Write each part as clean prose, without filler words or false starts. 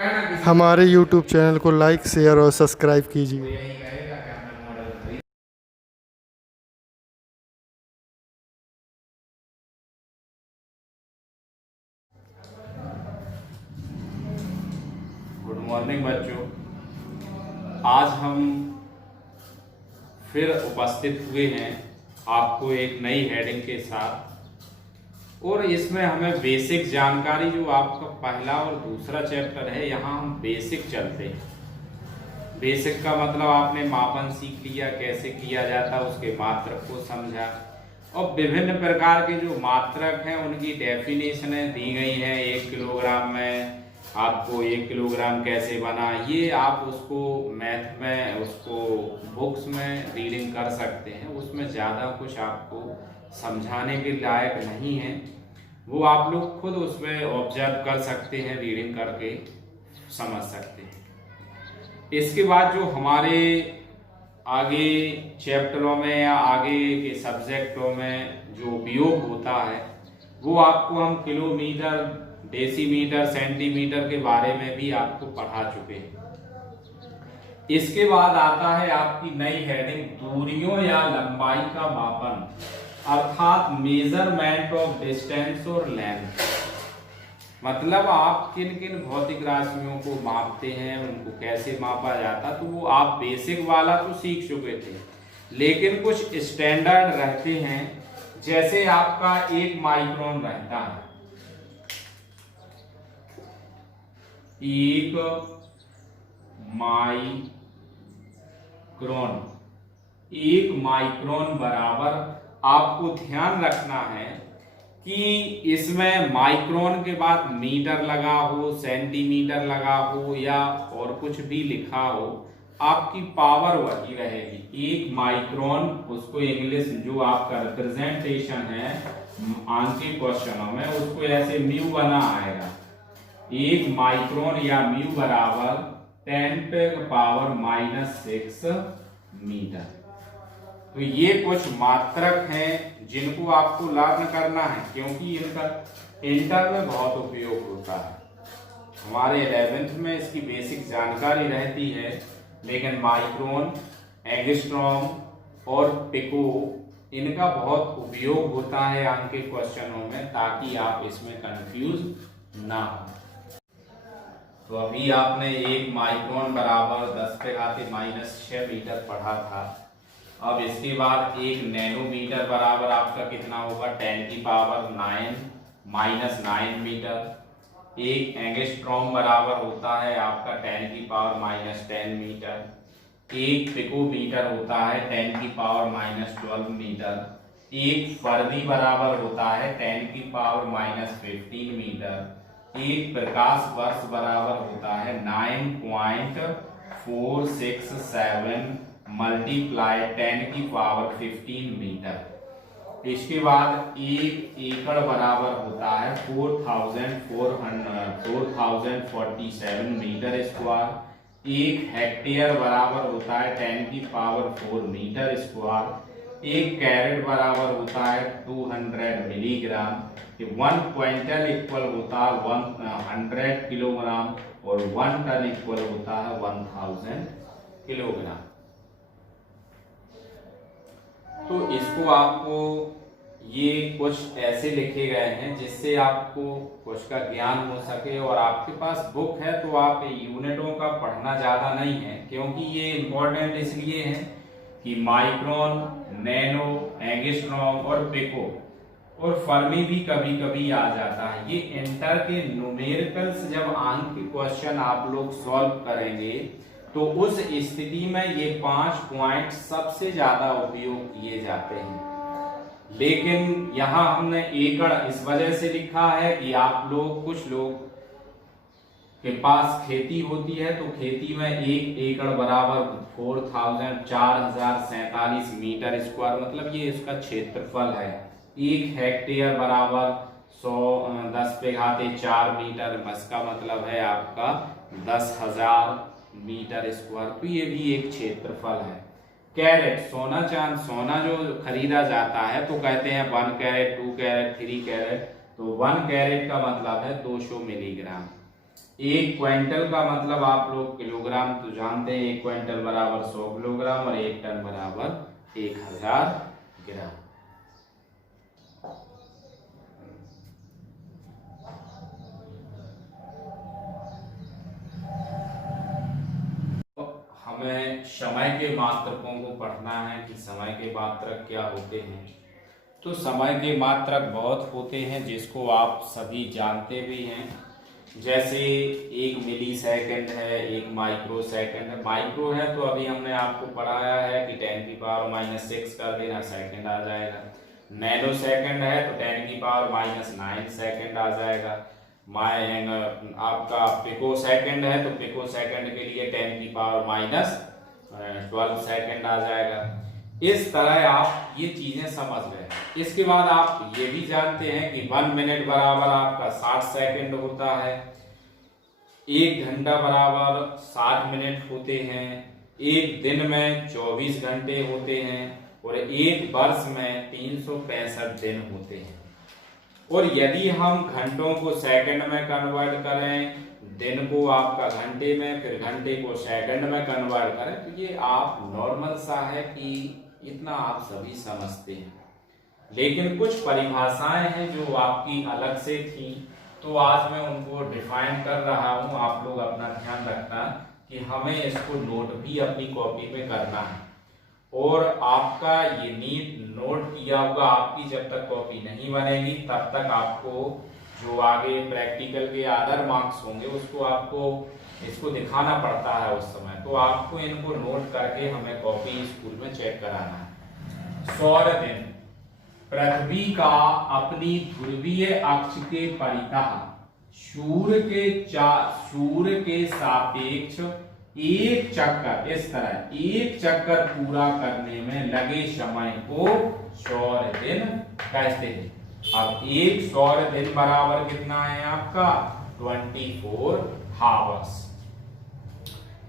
हमारे YouTube channel को like, share और सब्सक्राइब कीजिए। गुड मॉर्निंग बच्चों। आज हम फिर उपस्थित हुए हैं आपको एक नई हेडिंग के साथ, और इसमें हमें बेसिक जानकारी, जो आपका पहला और दूसरा चैप्टर है, यहाँ हम बेसिक चलते हैं। बेसिक का मतलब आपने मापन सीख लिया, कैसे किया जाता, उसके मात्रक को समझा, और विभिन्न प्रकार के जो मात्रक हैं उनकी डेफिनेशनें दी गई हैं। 1 किलोग्राम में आपको 1 किलोग्राम कैसे बना, ये आप उसको मैथ में, उसको बुक्स में रीडिंग कर सकते हैं। उसमें ज़्यादा कुछ आपको समझाने के लायक नहीं है, वो आप लोग खुद उसमें ऑब्जर्व कर सकते हैं, रीडिंग करके समझ सकते हैं। इसके बाद जो हमारे आगे चैप्टरों में या आगे के सब्जेक्टों में जो उपयोग होता है, वो आपको हम किलोमीटर, डेसीमीटर, सेंटीमीटर के बारे में भी आपको पढ़ा चुके हैं। इसके बाद आता है आपकी नई हेडिंग, दूरियों या लंबाई का मापन, अर्थात मेजरमेंट ऑफ डिस्टेंस और लेंथ। मतलब आप किन किन भौतिक राशियों को मापते हैं, उनको कैसे मापा जाता, तो वो आप बेसिक वाला तो सीख चुके थे, लेकिन कुछ स्टैंडर्ड रहते हैं। जैसे आपका 1 माइक्रोन रहता है, 1 माइक्रोन, 1 माइक्रोन बराबर, आपको ध्यान रखना है कि इसमें माइक्रोन के बाद मीटर लगा हो, सेंटीमीटर लगा हो, या और कुछ भी लिखा हो, आपकी पावर वही रहेगी। 1 माइक्रोन, उसको इंग्लिश जो आपका रिप्रेजेंटेशन है आंकी क्वेश्चनों में, उसको ऐसे म्यू बना आएगा। 1 माइक्रोन या म्यू बराबर 10⁻⁻6 मीटर। तो ये कुछ मात्रक हैं जिनको आपको लर्न करना है, क्योंकि इनका इंटर में बहुत उपयोग होता है। हमारे 11th में इसकी बेसिक जानकारी रहती है, लेकिन माइक्रोन, एंगस्ट्रॉम और पिको, इनका बहुत उपयोग होता है अंक के क्वेश्चनों में, ताकि आप इसमें कंफ्यूज ना हो। तो अभी आपने 1 माइक्रोन बराबर 10⁻⁻6 मीटर पढ़ा था। अब इसके बाद 1 नैनोमीटर बराबर आपका कितना होगा, 10⁻⁹ मीटर। 1 एंगस्ट्रॉम बराबर होता है आपका 10⁻⁻10 मीटर। 1 पिकोमीटर होता है 10⁻⁻12 मीटर। 1 फर्मी बराबर होता है 10⁻⁻15 मीटर। 1 प्रकाश वर्ष बराबर होता है 9.467 मल्टीप्लाई 10⁻15 मीटर। इसके बाद 1 एकड़ बराबर होता है 4047 मीटर स्क्वायर। 1 हेक्टेयर बराबर होता है 10⁻4 मीटर स्क्वायर। 1 कैरेट बराबर होता है 200 मिलीग्राम। 1 क्विंटल इक्वल होता है 100 किलोग्राम, और 1 टन इक्वल होता है 1000 किलोग्राम। तो इसको आपको, ये कुछ ऐसे लिखे गए हैं जिससे आपको कुछ का ज्ञान हो सके, और आपके पास बुक है तो आप यूनिटों का पढ़ना ज्यादा नहीं है, क्योंकि ये इंपॉर्टेंट इसलिए है कि माइक्रोन, नैनो, एंगस्ट्रॉम और पिको और फर्मी भी कभी कभी आ जाता है। ये इंटर के न्यूमेरिकल्स जब अंक के क्वेश्चन आप लोग सॉल्व करेंगे, तो उस स्थिति में ये 5 पॉइंट सबसे ज्यादा उपयोग किए जाते हैं। लेकिन यहाँ हमने एकड़ इस वजह से लिखा है कि आप लोग, कुछ लोग के पास खेती होती है, तो खेती में 1 एकड़ बराबर 4047 मीटर स्क्वायर, मतलब ये इसका क्षेत्रफल है। 1 हेक्टेयर बराबर 10⁻⁴ मीटर, इसका मतलब है आपका 10,000 मीटर स्क्वायर, तो ये भी एक क्षेत्रफल है। कैरेट, सोना चांद, सोना जो खरीदा जाता है तो कहते हैं 1 कैरेट, 2 कैरेट, 3 कैरेट, तो 1 कैरेट का मतलब है 200 मिलीग्राम। 1 क्विंटल का मतलब आप लोग किलोग्राम तो जानते हैं, 1 क्विंटल बराबर 100 किलोग्राम और 1 टन बराबर 1000 ग्राम। हमें समय के मात्रकों को पढ़ना है कि समय के मात्रक क्या होते हैं। तो समय के मात्रक बहुत होते हैं जिसको आप सभी जानते भी हैं, जैसे 1 मिली सेकेंड है, 1 माइक्रो सेकेंड है। माइक्रो है तो अभी हमने आपको पढ़ाया है कि 10⁻⁻6 कर देना, सेकेंड आ जाएगा। नैनो सेकेंड है तो 10⁻�9 सेकेंड आ जाएगा। आपका पिको सेकेंड है तो पिको सेकेंड के लिए 10⁻12 सेकेंड आ जाएगा। इस तरह आप ये चीजें समझ गए। इसके बाद आप ये भी जानते हैं कि 1 मिनट बराबर आपका 60 सेकेंड होता है, 1 घंटा बराबर 60 मिनट होते हैं, 1 दिन में 24 घंटे होते हैं और 1 वर्ष में 365 दिन होते हैं। और यदि हम घंटों को सेकंड में कन्वर्ट करें, दिन को आपका घंटे में, फिर घंटे को सेकंड में कन्वर्ट करें, तो ये आप नॉर्मल सा है कि इतना आप सभी समझते हैं। लेकिन कुछ परिभाषाएं हैं जो आपकी अलग से थी, तो आज मैं उनको डिफाइन कर रहा हूं। आप लोग अपना ध्यान रखना कि हमें इसको नोट भी अपनी कॉपी में करना है और आपका ये नीट नोट किया होगा। आपकी जब तक कॉपी नहीं बनेगी तब तक आपको जो आगे प्रैक्टिकल के अदर मार्क्स होंगे उसको आपको इसको दिखाना पड़ता है उस समय, तो आपको इनको नोट करके हमें कॉपी स्कूल में चेक कराना है। सौर दिन पृथ्वी का अपनी ध्रुवीय अक्ष के परितः सूर्य के सापेक्ष एक चक्कर, इस तरह एक चक्कर पूरा करने में लगे समय को सौर दिन कहते हैं। अब एक सौर दिन बराबर कितना है आपका 24 हावर्स।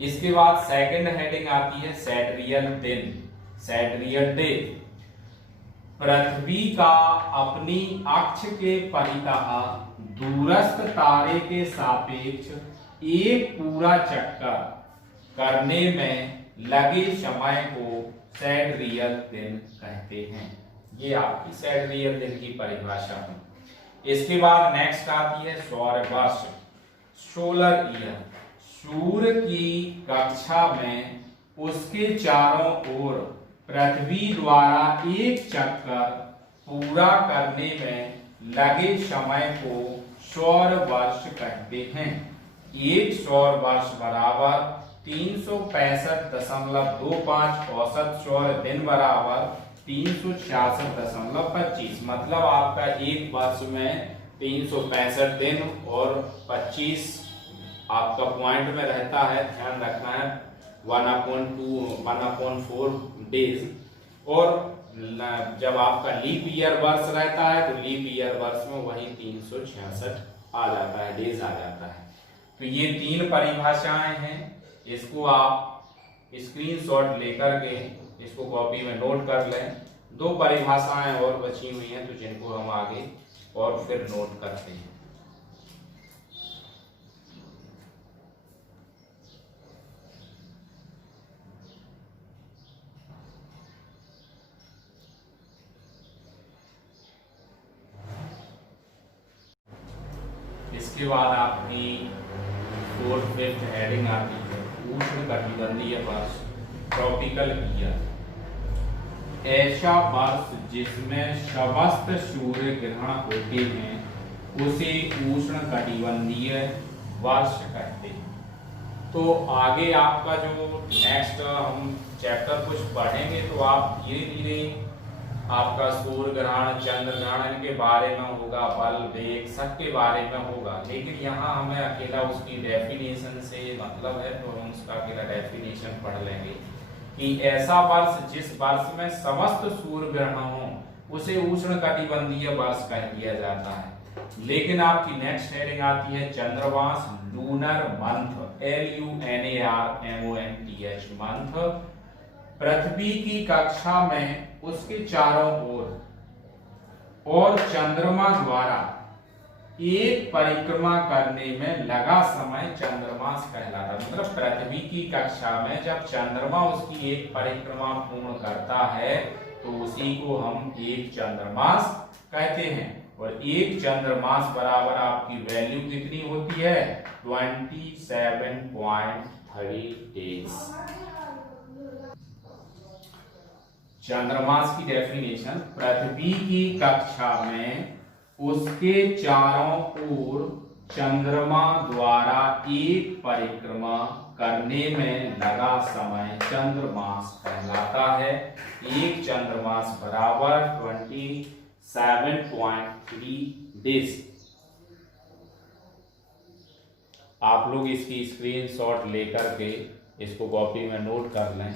इसके बाद सेकंड हेडिंग आती है सैटरियल दिन। सैटरियल डे पृथ्वी का अपनी अक्ष के परितः दूरस्थ तारे के सापेक्ष एक पूरा चक्कर करने में लगे समय को सैटरियल दिन कहते हैं। ये आपकी सैटरियल दिन की परिभाषा है। इसके बाद नेक्स्ट आती है सौर वर्ष, सोलर ईयर। सूर्य की कक्षा में उसके चारों ओर पृथ्वी द्वारा एक चक्कर पूरा करने में लगे समय को सौर वर्ष कहते हैं। एक सौर वर्ष बराबर 365.25 औसत सौर दिन बराबर 366.25। मतलब आपका एक वर्ष में 365 दिन और 25 आपका पॉइंट में रहता है, ध्यान रखना है। 1/4 डेज। और जब आपका लीप ईयर वर्ष रहता है तो लीप ईयर वर्ष में वही 366 आ जाता है, डेज आ जाता है। तो ये 3 परिभाषाएं हैं, इसको आप स्क्रीनशॉट लेकर के इसको कॉपी में नोट कर लें। 2 परिभाषाएं और बची हुई हैं तो जिनको हम आगे और फिर नोट करते हैं। इसके बाद आपकी 4th 5th हेडिंग आती है उष्णकटिबंधीय वर्ष, ट्रॉपिकल ईयर। ऐसा वर्ष जिसमें समस्त सूर्य ग्रहण होते हैं उसे उष्णकटिबंधीय वर्ष कहते हैं। तो आगे आपका जो नेक्स्ट हम चैप्टर कुछ पढ़ेंगे तो आप धीरे धीरे आपका सूर्य ग्रहण, चंद्र ग्रहण इनके बारे में होगा, बल वेग सबके बारे में होगा। लेकिन यहाँ हमें अकेला उसकी डेफिनेशन से मतलब है तो हम उसका अकेला डेफिनेशन पढ़ लेंगे कि ऐसा वर्ष जिस वर्ष में समस्त सूर्य ग्रहण हो उसे उष्णकटिबंधीय वर्ष कह दिया जाता है। लेकिन आपकी नेक्स्ट हेडिंग आती है चंद्रमास, लूनर मंथ, LUNAR मंथ। पृथ्वी की कक्षा में उसके चारों ओर और चंद्रमा द्वारा एक परिक्रमा करने में लगा समय चंद्रमास कहलाता है। मतलब पृथ्वी की कक्षा में जब चंद्रमा उसकी एक परिक्रमा पूर्ण करता है तो उसी को हम एक चंद्रमास कहते हैं। और एक चंद्रमास बराबर आपकी वैल्यू कितनी होती है? 27.3 डेज। चंद्रमास की डेफिनेशन, पृथ्वी की कक्षा में उसके चारों ओर चंद्रमा द्वारा एक परिक्रमा करने में लगा समय चंद्रमास कहलाता है। एक चंद्रमास बराबर 27.3 डेज। आप लोग इसकी स्क्रीनशॉट लेकर के इसको कॉपी में नोट कर लें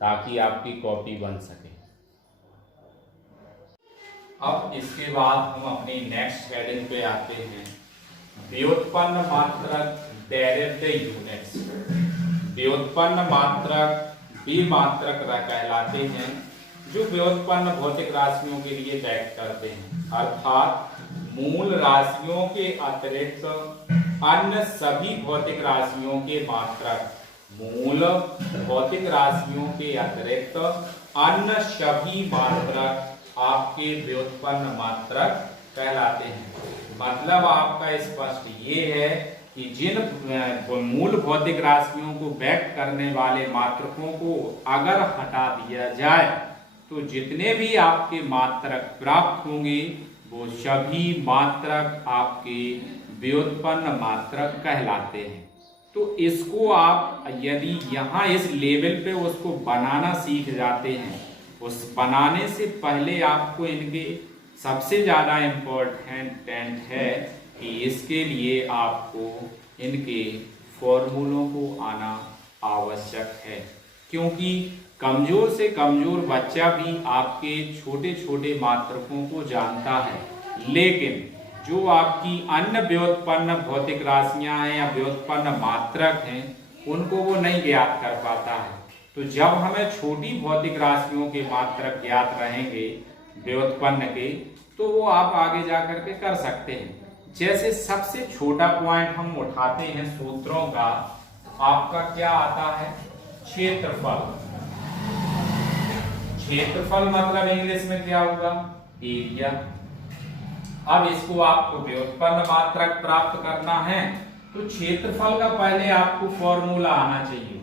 ताकि आपकी कॉपी बन सके। अब इसके बाद हम अपनी नेक्स्ट हेडिंग पे आते हैं, व्युत्पन्न मात्रक डेरिव्ड यूनिट्स। व्युत्पन्न मात्रक विमात्रक कहलाते हैं जो व्युत्पन्न भौतिक राशियों के लिए व्यक्त करते हैं, अर्थात मूल राशियों के अतिरिक्त अन्य सभी भौतिक राशियों के मात्रक। मूल भौतिक राशियों के अतिरिक्त अन्य सभी मात्रक आपके व्युत्पन्न मात्रक कहलाते हैं। मतलब आपका स्पष्ट ये है कि जिन मूल भौतिक राशियों को व्यक्त करने वाले मात्रकों को अगर हटा दिया जाए तो जितने भी आपके मात्रक प्राप्त होंगे वो सभी मात्रक आपके व्युत्पन्न मात्रक कहलाते हैं। तो इसको आप यदि यहाँ इस लेवल पे उसको बनाना सीख जाते हैं, उस बनाने से पहले आपको इनके सबसे ज़्यादा इम्पोर्टेंट है कि इसके लिए आपको इनके फॉर्मूलों को आना आवश्यक है, क्योंकि कमजोर से कमजोर बच्चा भी आपके छोटे छोटे मात्रकों को जानता है, लेकिन जो आपकी अन्य व्युत्पन्न भौतिक राशियां हैं या व्युत्पन्न मात्रक हैं उनको वो नहीं ज्ञात कर पाता है। तो जब हमें छोटी भौतिक राशियों के मात्रक ज्ञात रहेंगे व्युत्पन्न के, तो वो आप आगे जाकर के कर सकते हैं। जैसे सबसे छोटा पॉइंट हम उठाते हैं सूत्रों का, आपका क्या आता है? क्षेत्रफल। क्षेत्रफल मतलब इंग्लिश में क्या होगा? एरिया। अब इसको आपको व्युत्पन्न मात्रक प्राप्त करना है तो क्षेत्रफल का पहले आपको फॉर्मूला आना चाहिए,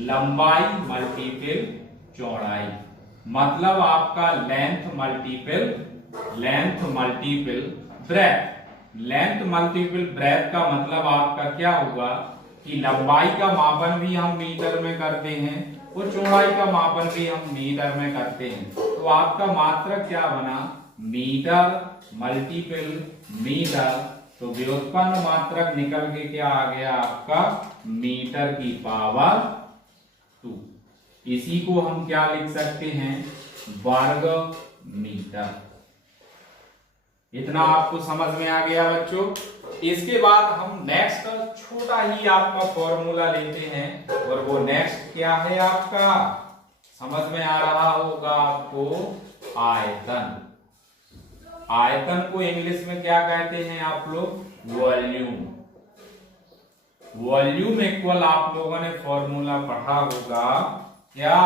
लंबाई मल्टीपल चौड़ाई। मतलब आपका length multiple breadth. Length multiple breadth का मतलब आपका क्या होगा कि लंबाई का मापन भी हम मीटर में करते हैं और चौड़ाई का मापन भी हम मीटर में करते हैं। तो आपका मात्रक क्या बना? Metre multiple metre. तो व्युत्पन्न मात्रक निकल के क्या आ गया आपका? मीटर की पावर 2। इसी को हम क्या लिख सकते हैं? वर्ग मीटर। इतना आपको समझ में आ गया बच्चों। इसके बाद हम नेक्स्ट छोटा ही आपका फॉर्मूला लेते हैं और वो नेक्स्ट क्या है आपका? समझ में आ रहा होगा आपको, आयतन। आयतन को इंग्लिश में क्या कहते हैं आप लोग? वॉल्यूम। वॉल्यूम इक्वल आप लोगों ने फॉर्मूला पढ़ा होगा क्या?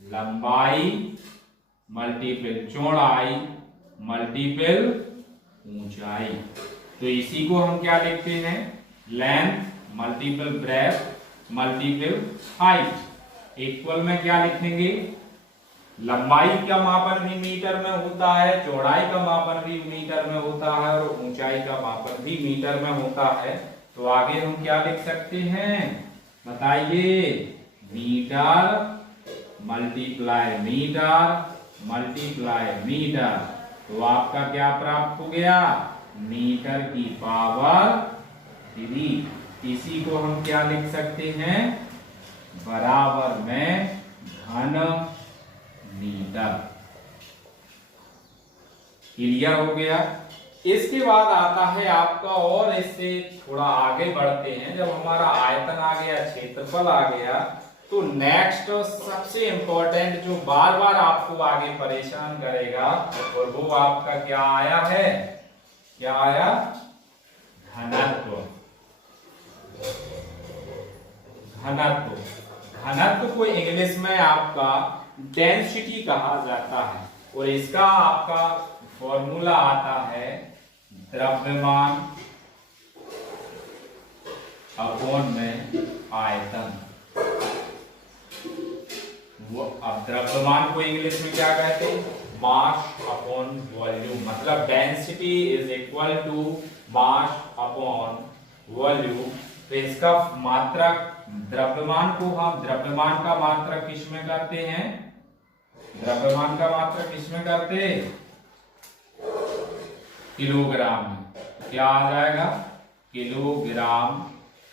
लंबाई मल्टीपल चौड़ाई मल्टीपल ऊंचाई। तो इसी को हम क्या लिखते हैं? Length multiple breadth multiple height. Equal में क्या लिखेंगे? लंबाई का मापन भी मीटर में होता है, चौड़ाई का मापन भी मीटर में होता है और ऊंचाई का मापन भी मीटर में होता है। तो आगे हम क्या लिख सकते हैं बताइए? Metre multiply metre multiply metre. तो आपका क्या प्राप्त हो गया? मीटर की पावर 3। इसी को हम क्या लिख सकते हैं? बराबर में घन मीटर। क्लियर हो गया। इसके बाद आता है आपका, और इससे थोड़ा आगे बढ़ते हैं, जब हमारा आयतन आ गया, क्षेत्रफल आ गया, तो नेक्स्ट सबसे इंपॉर्टेंट जो बार बार आपको आगे परेशान करेगा और वो आपका क्या आया है? क्या आया? घनत्व। घनत्व। घनत्व को इंग्लिश में आपका डेंसिटी कहा जाता है और इसका आपका फॉर्मूला आता है द्रव्यमान अपॉन में आयतन। वो अब द्रव्यमान को इंग्लिश में क्या कहते हैं? Mass upon volume. मतलब density is equal to mass upon volume. तो इसका मात्रक द्रव्यमान को हम द्रव्यमान का मात्रक किसमें करते हैं? द्रव्यमान का मात्रक किसमें करते हैं? किलोग्राम में। क्या आ जाएगा? किलोग्राम।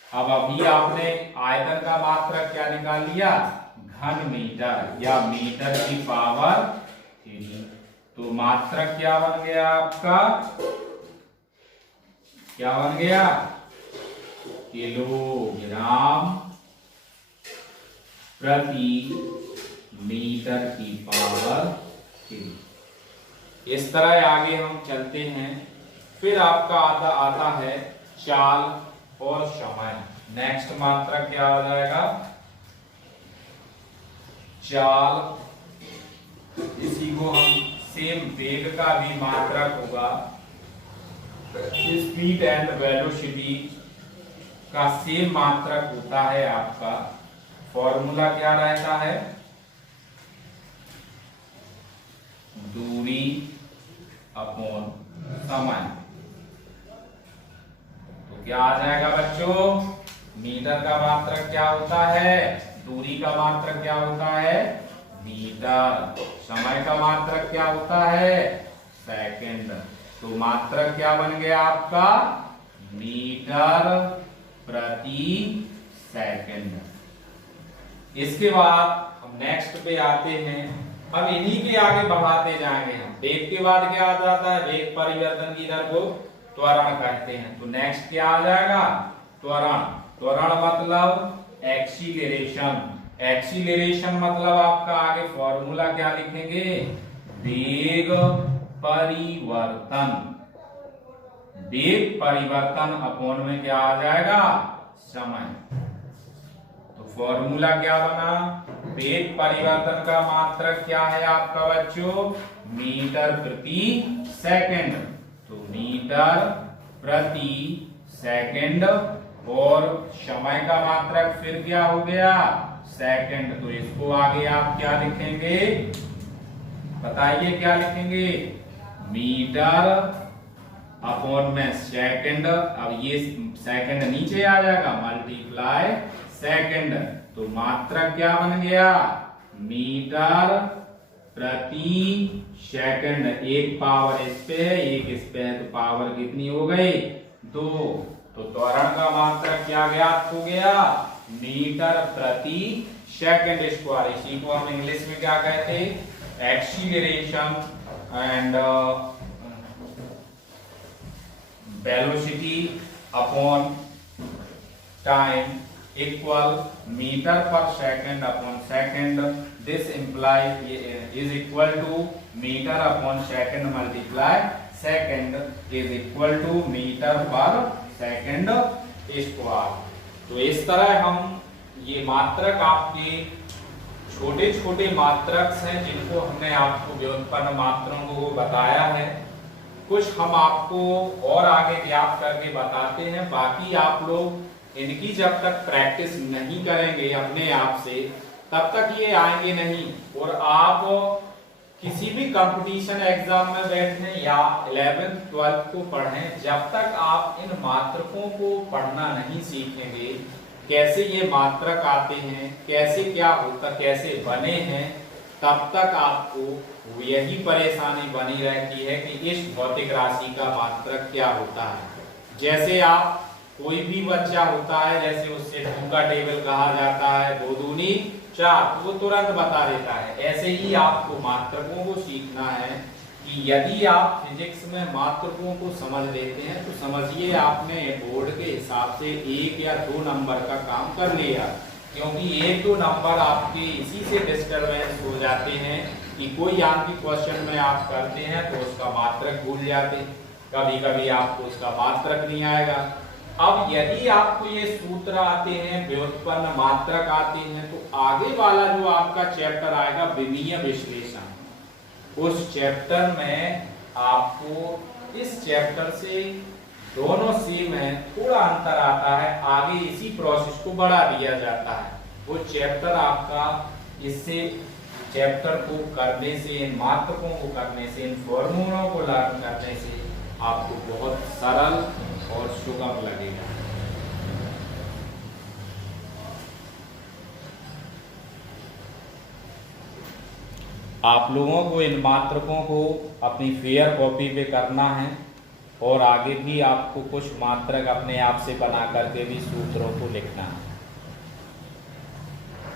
अब अभी आपने आयतन का मात्रक क्या निकाल लिया? घन मीटर या मीटर की पावर 3। तो मात्रक क्या बन गया आपका? क्या बन गया? किलोग्राम प्रति मीटर की पावर 3। इस तरह आगे हम चलते हैं। फिर आपका आता है चाल और समय। नेक्स्ट मात्रक क्या आ जाएगा? चाल। इसी को हम सेम वेग का भी मात्रक होगा। स्पीड एंड वेलोसिटी का सेम मात्रक होता है आपका। फॉर्मूला क्या रहता है? दूरी अपॉन समय। तो क्या आ जाएगा बच्चों? मीटर का मात्रक क्या होता है? दूरी का मात्रक क्या होता है? मीटर। समय का मात्रक क्या होता है? सेकंड। तो मात्रक क्या बन गया आपका? मीटर प्रति सेकंड। इसके बाद हम नेक्स्ट पे आते हैं। अब इन्हीं के आगे बढ़ाते जाएंगे हम। वेग के बाद क्या आ जाता है? वेग परिवर्तन की दर को त्वरण कहते हैं। तो नेक्स्ट क्या आ जाएगा? त्वरण। त्वरण मतलब एक्सीलरेशन। एक्सीलरेशन मतलब आपका आगे फॉर्मूला क्या लिखेंगे? वेग परिवर्तन। वेग परिवर्तन अपॉन में क्या आ जाएगा? समय। तो फॉर्मूला क्या बना? वेग परिवर्तन का मात्रक क्या है आपका बच्चों? मीटर प्रति सेकंड। तो मीटर प्रति सेकंड। और समय का मात्रक फिर क्या हो गया? सेकंड। तो इसको आगे आप क्या लिखेंगे? बताइए क्या लिखेंगे? मीटर अपॉन में सेकंड। अब ये सेकंड नीचे आ जाएगा, मल्टीप्लाई सेकंड। तो मात्रक क्या बन गया? मीटर प्रति सेकंड। एक पावर इस पे है, एक इस पे है, तो पावर कितनी हो गई? 2। तो त्वरण का मात्रक क्या ज्ञात हो गया? मीटर प्रति सेकंड स्क्वायर। इसी को हम इंग्लिश में क्या कहते हैं? Acceleration and velocity upon time equal metre per second upon second. This implies is equal to metre upon second multiply second is equal to metre per second square. तो इस तरह हम ये मात्रक आपके छोटे छोटे मात्रक हैं जिनको हमने आपको व्युत्पन्न मात्रों को बताया है। कुछ हम आपको और आगे ज्ञात करके बताते हैं। बाकी आप लोग इनकी जब तक प्रैक्टिस नहीं करेंगे अपने आप से, तब तक ये आएंगे नहीं। और आप किसी भी कंपटीशन एग्जाम में बैठे या 11th 12th को पढ़ें, जब तक आप इन मात्रकों को पढ़ना नहीं सीखेंगे, कैसे ये मात्रक आते हैं, कैसे क्या होता, कैसे बने हैं, तब तक आपको यही परेशानी बनी रहती है कि इस भौतिक राशि का मात्रक क्या होता है। जैसे आप कोई भी बच्चा होता है, जैसे उससे 2 का टेबल कहा जाता है, 2 दूनी 4, वो तुरंत बता देता है। ऐसे ही आपको मात्रकों को सीखना है कि यदि आप फिजिक्स में मात्रकों को समझ लेते हैं तो समझिए आपने बोर्ड के हिसाब से 1 या 2 नंबर का काम कर लिया। क्योंकि 1-2 नंबर आपके इसी से डिस्टर्बेंस हो जाते हैं कि कोई आपकी क्वेश्चन में आप करते हैं तो उसका मात्रक भूल जाते। कभी कभी आपको उसका मात्रक नहीं आएगा। अब यदि आपको ये सूत्र आते हैं, व्युत्पन्न मात्रक आते हैं, तो आगे वाला जो आपका चैप्टर आएगा विमीय विश्लेषण, उस चैप्टर में आपको इस चैप्टर से दोनों सेम है, थोड़ा अंतर आता है, आगे इसी प्रोसेस को बढ़ा दिया जाता है। वो चैप्टर आपका इससे चैप्टर को करने से, इन मात्रकों को करने से, इन फॉर्मूलों को लर्न करने से आपको बहुत सरल और सुगम लगेगा। आप लोगों को इन मात्रकों को अपनी फेयर कॉपी पे करना है और आगे भी आपको कुछ मात्रक अपने आप से बना करके भी सूत्रों को लिखना है।